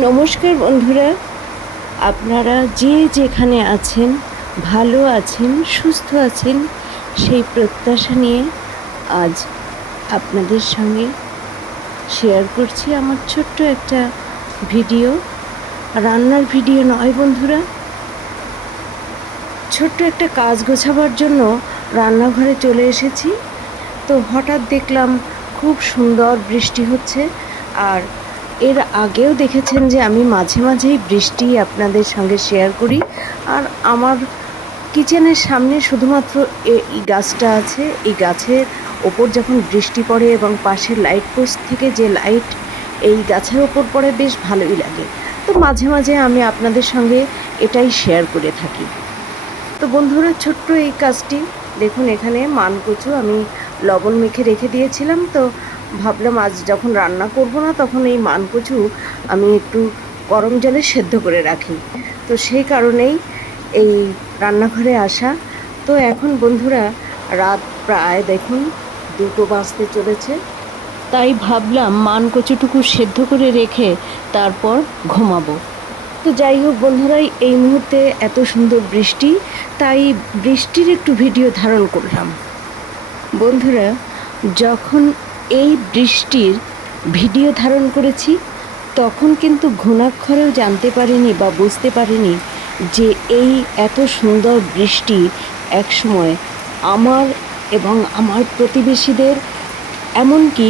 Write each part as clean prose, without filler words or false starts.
নমস্কার বন্ধুরা, আপনারা যে যেখানে আছেন ভালো আছেন, সুস্থ আছেন, সেই প্রত্যাশা নিয়ে আজ আপনাদের সঙ্গে শেয়ার করছি আমার ছোট্ট একটা ভিডিও। রান্নার ভিডিও নয় বন্ধুরা, ছোট্ট একটা কাজ গোছাবার জন্য রান্নাঘরে চলে এসেছি। তো হঠাৎ দেখলাম খুব সুন্দর বৃষ্টি হচ্ছে। আর এর আগেও দেখেছেন যে আমি মাঝে মাঝেই বৃষ্টি আপনাদের সঙ্গে শেয়ার করি। আর আমার কিচেনের সামনে শুধুমাত্র এই গাছটা আছে। এই গাছের ওপর যখন বৃষ্টি পড়ে এবং পাশের লাইট পোস্ট থেকে যে লাইট এই গাছের ওপর পড়ে, বেশ ভালোই লাগে। তো মাঝে মাঝে আমি আপনাদের সঙ্গে এটাই শেয়ার করে থাকি। তো বন্ধুরা, ছোট্ট এই কাজটি দেখুন, এখানে মানকচু আমি লবণ মেখে রেখে দিয়েছিলাম। তো ভাবলাম আজ যখন রান্না করব না, তখন এই মানকচু আমি একটু গরম জলে সেদ্ধ করে রাখি। তো সেই কারণেই এই রান্নাঘরে আসা। তো এখন বন্ধুরা রাত প্রায় দেখুন 2টো বাজতে চলেছে। তাই ভাবলাম মানকচুটুকু সেদ্ধ করে রেখে তারপর ঘুমাবো। তো যাই হোক বন্ধুরা, এই মুহূর্তে এত সুন্দর বৃষ্টি, তাই বৃষ্টির একটু ভিডিও ধারণ করলাম। বন্ধুরা, যখন এই বৃষ্টির ভিডিও ধারণ করেছি, তখন কিন্তু ঘুণাক্ষরেও জানতে পারিনি বা বুঝতে পারিনি যে এই এত সুন্দর বৃষ্টি একসময় আমার এবং আমার প্রতিবেশীদের, এমনকি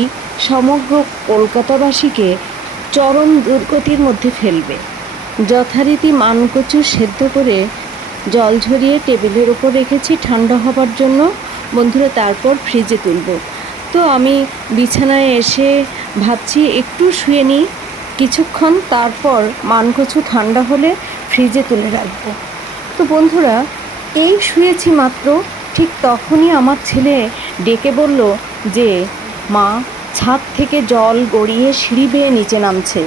সমগ্র কলকাতাবাসীকে চরম দুর্গতির মধ্যে ফেলবে। যথারীতি মানকচু সেদ্ধ করে জল ঝরিয়ে টেবিলের ওপর রেখেছি ঠান্ডা হবার জন্য বন্ধুরা, তারপর ফ্রিজে তুলব। তো আমি বিছানায় এসে ভাবছি একটু শুয়ে নিই কিছুক্ষণ, তারপর মানকচু ঠান্ডা হলে ফ্রিজে তুলে রাখবো। তো বন্ধুরা, এই শুয়েছি মাত্র, ঠিক তখনই আমার ছেলে ডেকে বলল যে মা, ছাদ থেকে জল গড়িয়ে সিঁড়ি বেয়ে নিচে নামছে।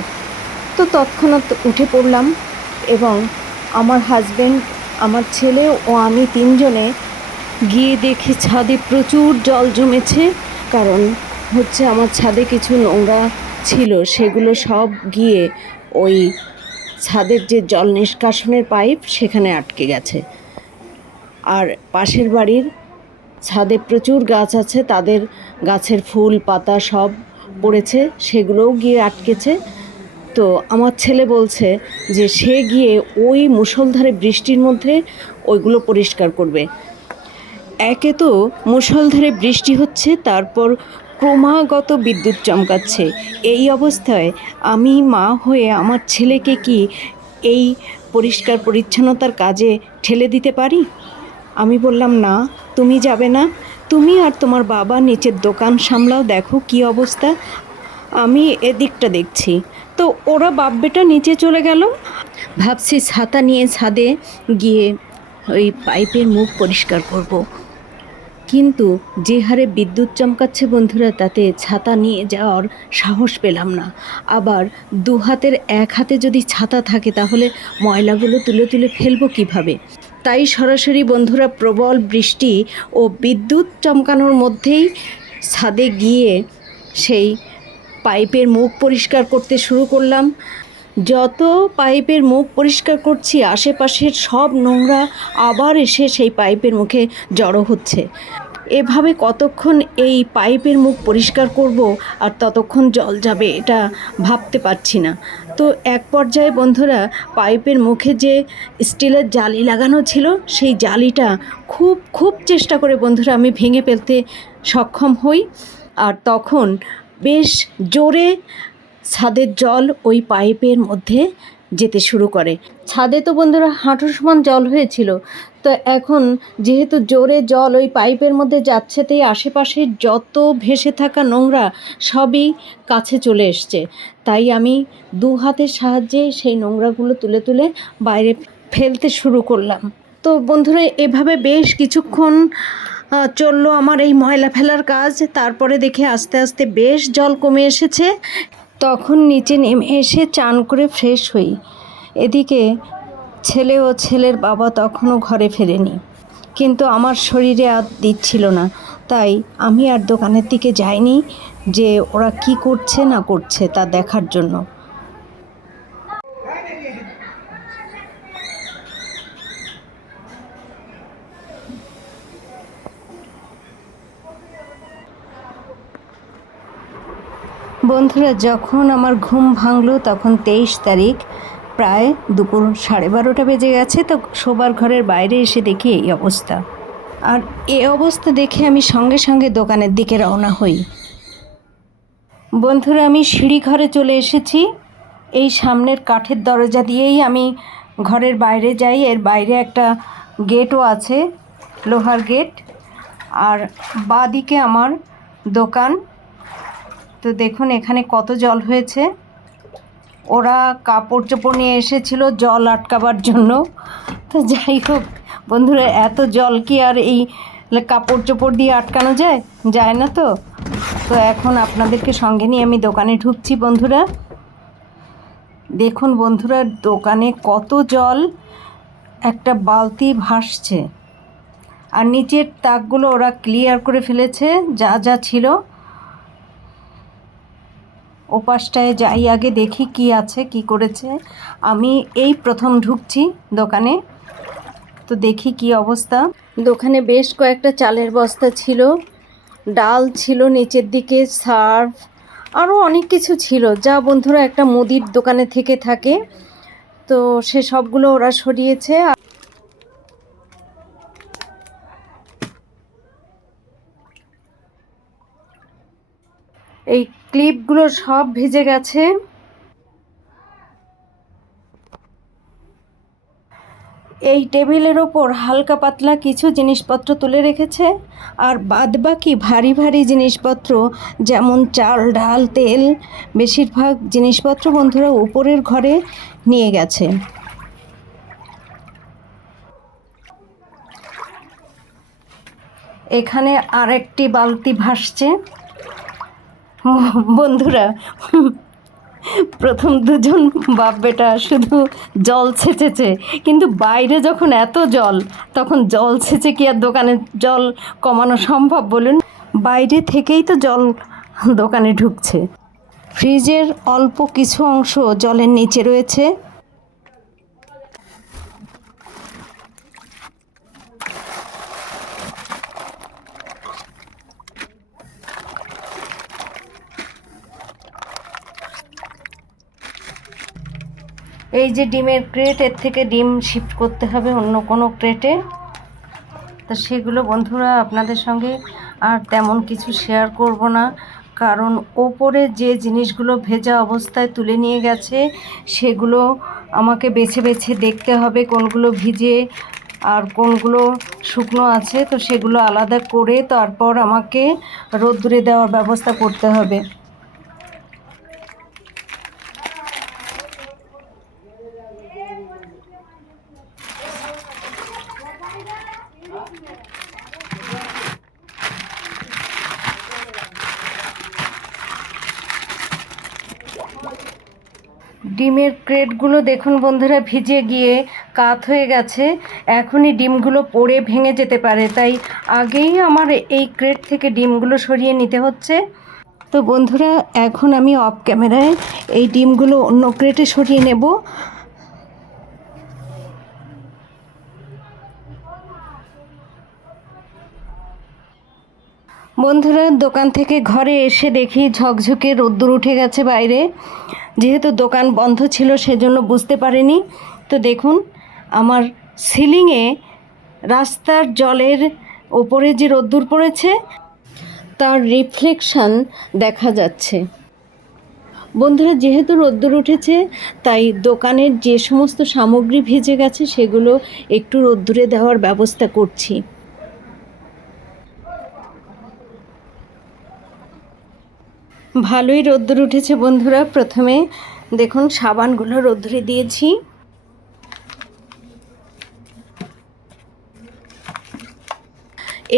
তো তৎক্ষণাৎ উঠে পড়লাম এবং আমার হাজব্যান্ড, আমার ছেলে ও আমি তিনজনে গিয়ে দেখি ছাদে প্রচুর জল জমেছে। কারণ হচ্ছে আমার ছাদে কিছু নোংরা ছিল, সেগুলো সব গিয়ে ওই ছাদের যে জল নিষ্কাশনের পাইপ সেখানে আটকে গেছে। আর পাশের বাড়ির ছাদে প্রচুর গাছ আছে, তাদের গাছের ফুল পাতা সব পড়েছে, সেগুলোও গিয়ে আটকেছে। তো আমার ছেলে বলছে যে সে গিয়ে ওই মুষলধারে বৃষ্টির মধ্যে ওইগুলো পরিষ্কার করবে। একে তো মুষলধারে বৃষ্টি হচ্ছে, তারপর ক্রমাগত বিদ্যুৎ চমকাচ্ছে। এই অবস্থায় আমি মা হয়ে আমার ছেলেকে কি এই পরিষ্কার পরিচ্ছন্নতার কাজে ঠেলে দিতে পারি? আমি বললাম, না, তুমি যাবে না, তুমি আর তোমার বাবা নিচের দোকান সামলাও, দেখো কি অবস্থা, আমি এদিকটা দেখছি। তো ওরা বাপ বেটা নিচে চলে গেল। ভাবছি ছাতা নিয়ে ছাদে গিয়ে ওই পাইপের মুখ পরিষ্কার করব। কিন্তু যে হারে বিদ্যুৎ চমকাচ্ছে বন্ধুরা, তাতে ছাতা নিয়ে যাওয়ার সাহস পেলাম না। আবার দু হাতের এক হাতে যদি ছাতা থাকে, তাহলে ময়লাগুলো তুলে তুলে ফেলবো কিভাবে? তাই সরাসরি বন্ধুরা প্রবল বৃষ্টি ও বিদ্যুৎ চমকানোর মধ্যেই ছাদে গিয়ে সেই পাইপের মুখ পরিষ্কার করতে শুরু করলাম। যত পাইপের মুখ পরিষ্কার করছি, আশেপাশের সব নোংরা আবার এসে সেই পাইপের মুখে জড়ো হচ্ছে। এভাবে কতক্ষণ এই পাইপের মুখ পরিষ্কার করব আর ততক্ষণ জল যাবে, এটা ভাবতে পারছি না। তো এক পর্যায়ে বন্ধুরা, পাইপের মুখে যে স্টিলের জালি লাগানো ছিল, সেই জালিটা খুব চেষ্টা করে বন্ধুরা আমি ভেঙে ফেলতে সক্ষম হই। আর তখন বেশ জোরে ছাদের জল ওই পাইপের মধ্যে যেতে শুরু করে। ছাদে তো বন্ধুরা হাঁটুর সমান জল হয়েছিল। তো এখন যেহেতু জোরে জল ওই পাইপের মধ্যে যাচ্ছে, তাই আশেপাশে যত ভেসে থাকা নোংরা সবই কাছে চলে এসছে। তাই আমি দু হাতের সাহায্যে সেই নোংরাগুলো তুলে তুলে বাইরে ফেলতে শুরু করলাম। তো বন্ধুরা, এভাবে বেশ কিছুক্ষণ চললো আমার এই ময়লা ফেলার কাজ। তারপরে দেখে আস্তে আস্তে বেশ জল কমে এসেছে। তখন নিচে নেমে এসে চান করে ফ্রেশ হই। এদিকে ছেলে ও ছেলের বাবা তখনও ঘরে ফেরেনি, কিন্তু আমার শরীরে আর দিচ্ছিল না। তাই আমি আর দোকানের দিকে যাইনি যে ওরা কি করছে না করছে তা দেখার জন্য। বন্ধুরা, যখন আমার ঘুম ভাঙলো তখন 23 তারিখ, প্রায় দুপুর 12:30 বেজে গেছে। তো শোবার ঘরের বাইরে এসে দেখি এই অবস্থা। আর এই অবস্থা দেখে আমি সঙ্গে সঙ্গে দোকানের দিকে রওনা হই। বন্ধুরা, আমি সিঁড়ি ঘরে চলে এসেছি। এই সামনের কাঠের দরজা দিয়েই আমি ঘরের বাইরে যাই। এর বাইরে একটা গেটও আছে, লোহার গেট। আর বাঁদিকে আমার দোকান। তো দেখুন এখানে কত জল হয়েছে। ওরা কাপড় চোপড় নিয়ে এসেছিল জল আটকাবার জন্য। তো যাই হোক বন্ধুরা, এত জল কি আর এই কাপড় চোপড় দিয়ে আটকানো যায় না। তো এখন আপনাদেরকে সঙ্গে নিয়ে আমি দোকানে ঢুকছি। বন্ধুরা দেখুন, বন্ধুরা দোকানে কত জল, একটা বালতি ভাসছে। আর নিচের তাকগুলো ওরা ক্লিয়ার করে ফেলেছে, যা যা ছিল। ওপাশটায় যাই, আগে দেখি কি আছে, কি করেছে। আমি এই প্রথম ঢুকছি দোকানে, তো দেখি কি অবস্থা। দোকানে বেশ কয়েকটা চালের বস্তা ছিল, ডাল ছিল নিচের দিকে, সার্ফ, আরও অনেক কিছু ছিল, যা বন্ধুরা একটা মুদির দোকানে থেকে থাকে। তো সে সবগুলো ওরা সরিয়েছে। এই ক্লিপগুলো সব ভিজে গেছে। এই টেবিলের ওপর হালকা পাতলা কিছু জিনিসপত্র তুলে রেখেছে, আর বাদবাকি ভারী ভারী জিনিসপত্র যেমন চাল, ডাল, তেল, বেশিরভাগ জিনিসপত্র বন্ধুরা উপরের ঘরে নিয়ে গেছে। এখানে আরেকটি বালতি ভাসছে। বন্ধুরা, প্রথম দুজন বাপ বেটা শুধু জল ছেঁচেছে, কিন্তু বাইরে যখন এত জল, তখন জল ছেঁচে কি আর দোকানে জল কমানো সম্ভব বলুন? বাইরে থেকেই তো জল দোকানে ঢুকছে। ফ্রিজের অল্প কিছু অংশ জলের নিচে রয়েছে। এই যে ডিমের ক্রেট, এর থেকে ডিম শিফট করতে হবে অন্য কোনো ক্রেটে। তো সেগুলো বন্ধুরা আপনাদের সঙ্গে আর তেমন কিছু শেয়ার করব না, কারণ ওপরে যে জিনিসগুলো ভেজা অবস্থায় তুলে নিয়ে গেছে সেগুলো আমাকে বেছে বেছে দেখতে হবে কোনগুলো ভিজে আর কোনগুলো শুকনো আছে। তো সেগুলো আলাদা করে তারপর আমাকে রোদ্দুরে দেওয়ার ব্যবস্থা করতে হবে। ডিমের ক্রেটগুলো দেখুন বন্ধুরা ভিজে গিয়ে কাত হয়ে গেছে। এখনই ডিমগুলো পড়ে ভেঙে যেতে পারে, তাই আগেই আমার এই ক্রেট থেকে ডিমগুলো সরিয়ে নিতে হচ্ছে। তো বন্ধুরা, এখন আমি অফ ক্যামেরায় এই ডিমগুলো অন্য ক্রেটে সরিয়ে নেব। বন্ধুরা, দোকান থেকে ঘরে এসে দেখি ঝকঝকে রোদ্দুর উঠে গেছে বাইরে। যেহেতু দোকান বন্ধ ছিল সেজন্য বুঝতে পারিনি। তো দেখুন আমার সিলিংয়ে রাস্তার জলের ওপরে যে রোদ্দুর পড়েছে তার রিফ্লেকশন দেখা যাচ্ছে। বন্ধুরা, যেহেতু রোদ্দুর উঠেছে তাই দোকানের যে সমস্ত সামগ্রী ভিজে গেছে সেগুলো একটু রোদ্দুরে দেওয়ার ব্যবস্থা করছি। ভালোই রোদ্দুর উঠেছে বন্ধুরা। প্রথমে দেখুন সাবানগুলো রোদ্দুরে দিয়েছি।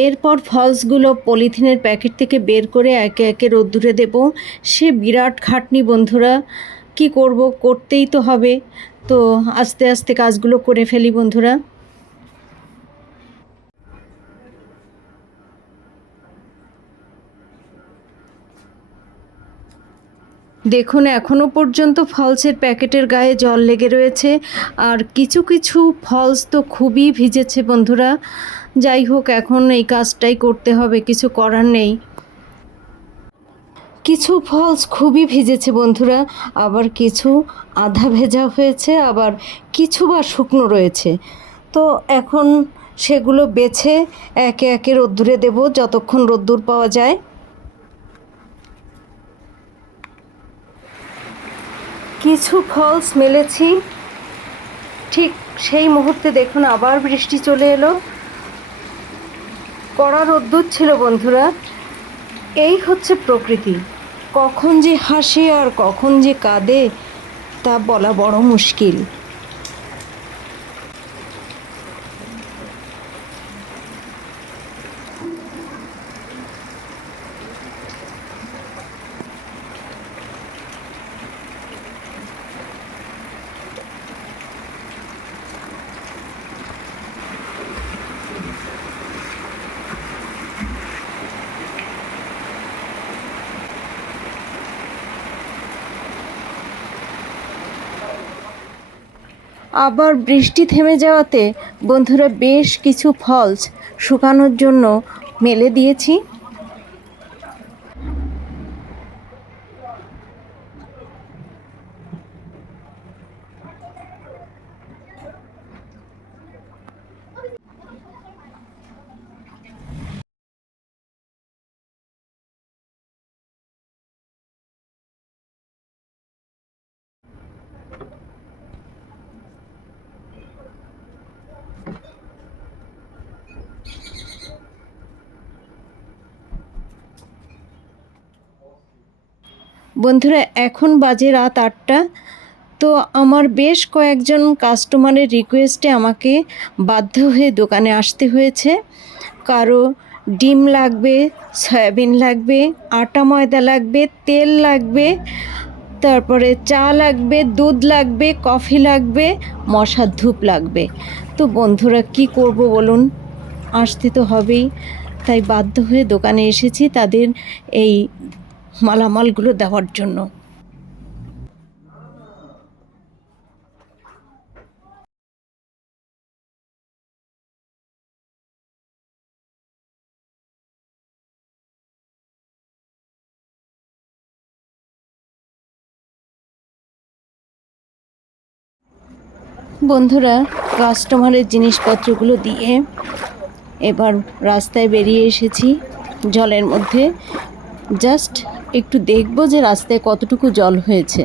এরপর ফলসগুলো পলিথিনের প্যাকেট থেকে বের করে একে একে রোদ্দুরে দেব। সে বিরাট খাটনি বন্ধুরা, কি করব, করতেই তো হবে। তো আস্তে আস্তে কাজগুলো করে ফেলি বন্ধুরা। দেখুন এখনও পর্যন্ত ফলসের প্যাকেটের গায়ে জল লেগে রয়েছে, আর কিছু কিছু ফলস তো খুবই ভিজেছে বন্ধুরা। যাই হোক, এখন এই কাজটাই করতে হবে, কিছু করার নেই। কিছু ফলস খুবই ভিজেছে বন্ধুরা, আবার কিছু আধা ভেজা হয়েছে, আবার কিছু বা শুকনো রয়েছে। তো এখন সেগুলো বেছে একে একে রোদ্দুরে দেব যতক্ষণ রোদ্দুর পাওয়া যায়। কিছু ফলস মেলেছি, ঠিক সেই মুহূর্তে দেখুন আবার বৃষ্টি চলে এলো। কড়া রোদ্দুর ছিল বন্ধুরা। এই হচ্ছে প্রকৃতি, কখন যে হাসে আর কখন যে কাঁদে তা বলা বড় মুশকিল। আবার বৃষ্টি থেমে যাওয়াতে বন্ধুরা বেশ কিছু ফলস শুকানোর জন্য মেলে দিয়েছি। বন্ধুরা এখন বাজে রাত 8টা। তো আমার বেশ কয়েকজন কাস্টমারের রিকোয়েস্টে আমাকে বাধ্য হয়ে দোকানে আসতে হয়েছে। কারো ডিম লাগবে, সয়াবিন লাগবে, আটা ময়দা লাগবে, তেল লাগবে, তারপরে চা লাগবে, দুধ লাগবে, কফি লাগবে, মশার ধূপ লাগবে। তো বন্ধুরা কি করব বলুন, আসতে তো হবেই। তাই বাধ্য হয়ে দোকানে এসেছি তাদের এই মালামালগুলো দেওয়ার জন্য। বন্ধুরা কাস্টমারের জিনিসপত্রগুলো দিয়ে এবার রাস্তায় বেরিয়ে এসেছি জলের মধ্যে। জাস্ট একটু দেখব যে রাস্তায় কতটুকু জল হয়েছে।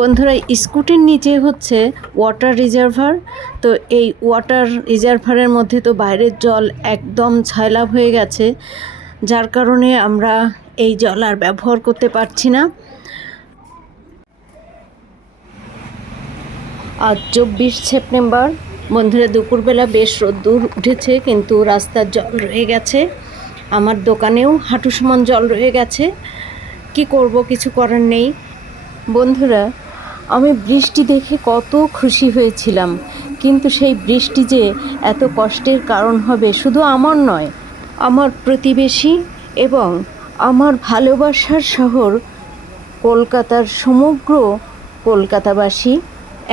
বন্ধুরা স্কুটির নিচে হচ্ছে ওয়াটার রিজার্ভার। তো এই ওয়াটার রিজার্ভারের মধ্যে তো বাইরের জল একদম ছাইলাভ হয়ে গেছে, যার কারণে আমরা এই জল আর ব্যবহার করতে পারছি না। আজ 24 সেপ্টেম্বর। বন্ধুরা দুপুরবেলা বেশ রোদ্দুর উঠেছে, কিন্তু রাস্তার জল রয়ে গেছে। আমার দোকানেও হাঁটু সমান জল রয়ে গেছে। কি করব, কিছু করার নেই। বন্ধুরা আমি বৃষ্টি দেখে কত খুশি হয়েছিলাম, কিন্তু সেই বৃষ্টি যে এত কষ্টের কারণ হবে শুধু আমার নয়, আমার প্রতিবেশী এবং আমার ভালোবাসার শহর কলকাতার সমগ্র কলকাতাবাসী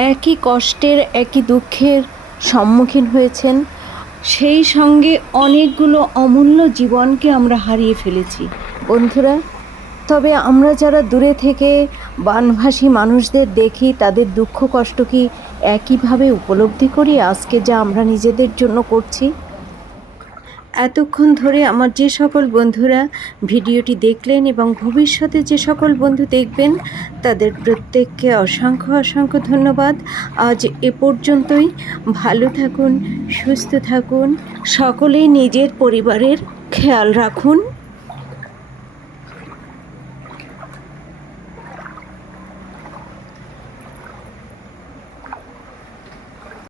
একই কষ্টের একই দুঃখের সম্মুখীন হয়েছেন। সেই সঙ্গে অনেকগুলো অমূল্য জীবনকে আমরা হারিয়ে ফেলেছি বন্ধুরা। তবে আমরা যারা দূরে থেকে বানভাসী মানুষদের দেখি, তাদের দুঃখ কষ্ট কি একইভাবে উপলব্ধি করি আজকে যা আমরা নিজেদের জন্য করছি? এতক্ষণ ধরে আমার যে সকল বন্ধুরা ভিডিওটি দেখলেন এবং ভবিষ্যতে যে সকল বন্ধু দেখবেন তাদের প্রত্যেককে অসংখ্য অসংখ্য ধন্যবাদ। আজ এ পর্যন্তই। ভালো থাকুন, সুস্থ থাকুন, সকলেই নিজের পরিবারের খেয়াল রাখুন।